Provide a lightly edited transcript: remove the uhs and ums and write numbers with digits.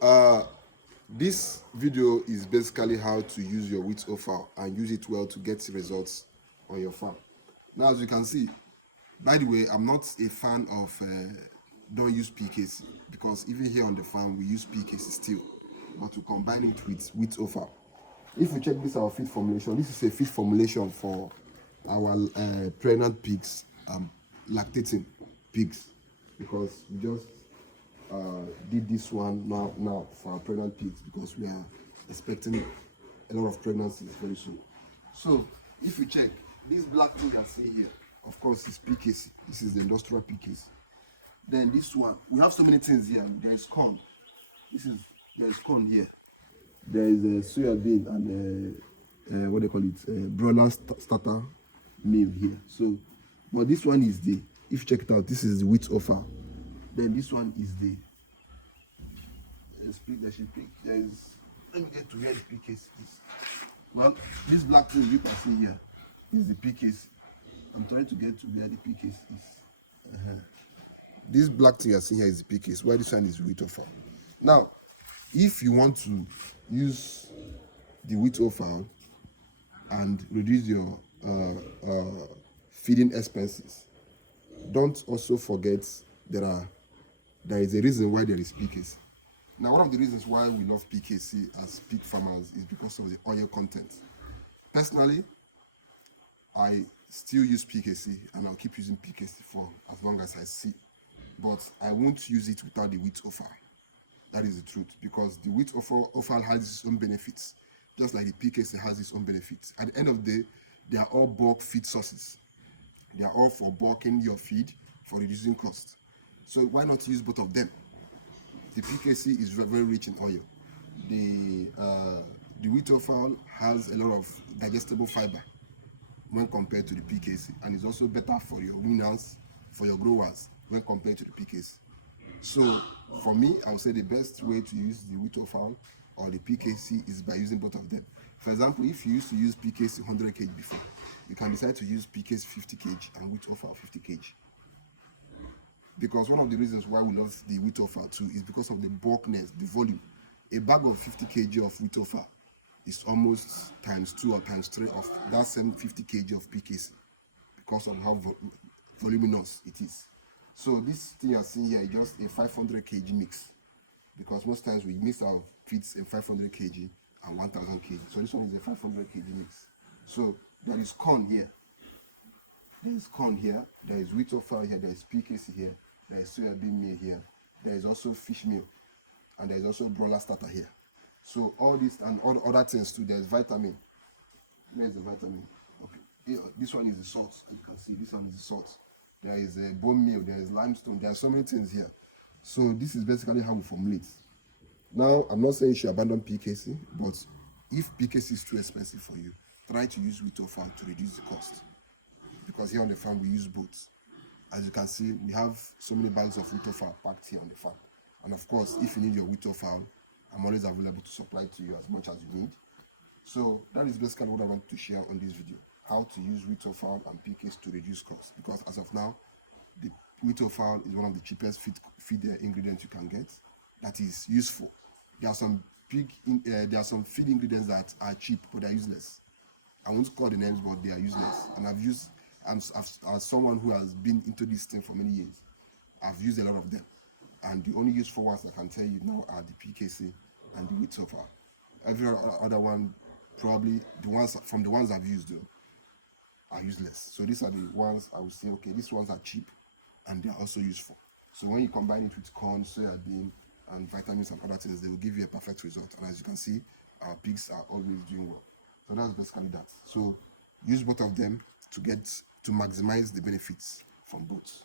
Uh, this video is basically how to use your wheat offal and use it well to get results on your farm. Now, as you can see, by the way, I'm not a fan of don't use PKC, because even here on the farm we use PKC still, but we combine it with wheat offal. If you check this our feed formulation, this is a feed formulation for our pregnant pigs, lactating pigs, because we just did this one now for our pregnant pigs, because we are expecting a lot of pregnancies very soon. So if you check this black thing you are seeing here, of course is PKC. This is the industrial PKC. Then this one, we have so many things here. There is corn. There is corn here. There is a soya bean and what they call it, broiler starter meal here. So, but this one is the, if you check it out, this is the wheat offal. Then this one is the there is, let me get to where the PKC is. Well, this black thing you can see here is the PKC. I'm trying to get to where the PKC is. This black thing you're seeing here is the PKC, while this one is wheat offal. Now, if you want to use the wheat offal and reduce your feeding expenses, don't also forget there is a reason why there is PKC. Now, one of the reasons why we love PKC as pig farmers is because of the oil content. Personally, I still use PKC and I'll keep using PKC for as long as I see, but I won't use it without the wheat offal. That is the truth, because the wheat offal has its own benefits, just like the PKC has its own benefits. At the end of the day, they are all bulk feed sources. They are all for bulking your feed, for reducing cost. So why not use both of them? The PKC is very rich in oil. The wheat offal has a lot of digestible fiber when compared to the PKC, and it's also better for your ruminants, for your growers, when compared to the PKC. So for me, I would say the best way to use the wheat offal or the PKC is by using both of them. For example, if you used to use PKC 100 kg before, you can decide to use PKC 50 kg and wheat offal 50 kg. Because one of the reasons why we love the wheat offal too is because of the bulkness, the volume. A bag of 50 kg of wheat offal is almost times 2 or times 3 of that same 50 kg of PKC, because of how voluminous it is. So this thing you're seeing here is just a 500 kg mix, because most times we mix our feeds in 500 kg and 1000 kg. So this one is a 500 kg mix. So there is corn here. There is corn here. There is wheat offal here. There is PKC here. There is soya bean meal here. There is also fish meal, and there is also broiler starter here. So all this and all the other things too. There is vitamin. Where is the vitamin? Okay. This one is the salt. You can see this one is the salt. There is a bone meal. There is limestone. There are so many things here. So this is basically how we formulate. Now, I'm not saying you should abandon PKC, but if PKC is too expensive for you, try to use wheat offal to reduce the cost. Because here on the farm we use both. As you can see, we have so many bags of wheat offal packed here on the farm. And of course, if you need your wheat offal, I'm always available to supply to you as much as you need. So that is basically what I want to share on this video: how to use wheat offal and PKC to reduce costs. Because as of now, the wheat offal is one of the cheapest feed ingredients you can get that is useful. There are some feed ingredients that are cheap but they are useless. I won't call the names, but they are useless. And as someone who has been into this thing for many years, I've used a lot of them. And the only useful ones I can tell you now are the PKC and the wheat offal. Every other one, probably the ones I've used though, are useless. So these are the ones I would say, okay, these ones are cheap and they are also useful. So when you combine it with corn, soya bean, and vitamins and other things, they will give you a perfect result. And as you can see, our pigs are always doing well. So that's basically that. So use both of them to maximize the benefits from both.